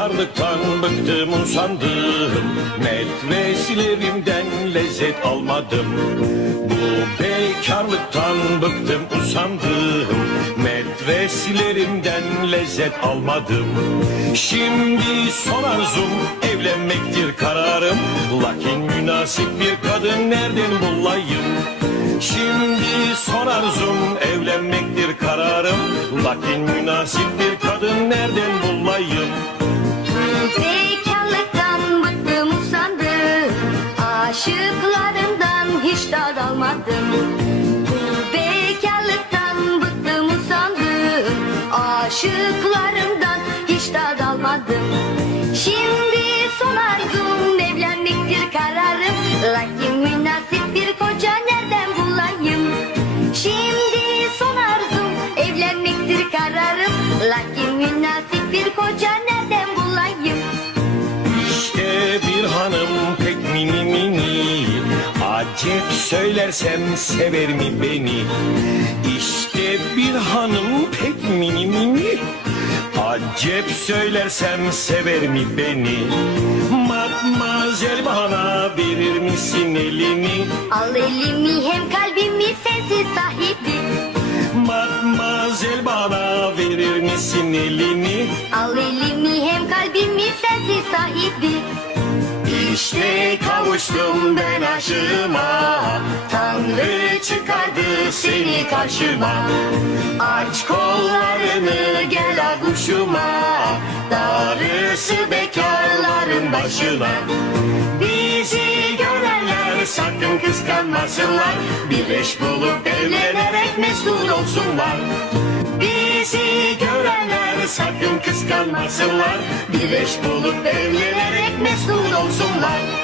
Bekarlıktan bıktım usandım. Medreselerimden lezzet almadım. Bu bekarlıktan bıktım usandım. Medreselerimden lezzet almadım. Şimdi son arzum evlenmektir kararım. Lakin münasip bir kadın nereden bulayım? Şimdi son arzum evlenmektir kararım. Lakin münasip bir kadın nereden bulayım Aşıklarımdan hiç tad almadım Şimdi son arzum evlenmektir kararım. Lakin münasip bir koca nereden bulayım? Şimdi son arzum evlenmektir kararım. Lakin münasip bir koca nereden bulayım? İşte bir hanım pek mini mini. Acep söylersem sever mi beni? İşte bir hanım pek mini Acep söylersem sever mi beni? Matmazel bana verir misin elini? Al elimi hem kalbimi sensiz sahibi. Matmazel bana verir misin elini? Al elimi hem kalbimi sensiz sahibi. İşte kavuştum ben aşığıma seni karşıma. Aç kollarını gel aguşuma Darısı bekarların başına. Bizi görenler sakın kıskanmasınlar. Bir eş bulup evlenerek mesut olsunlar. Bizi görenler sakın kıskanmasınlar. Bir eş bulup evlenerek mesut olsunlar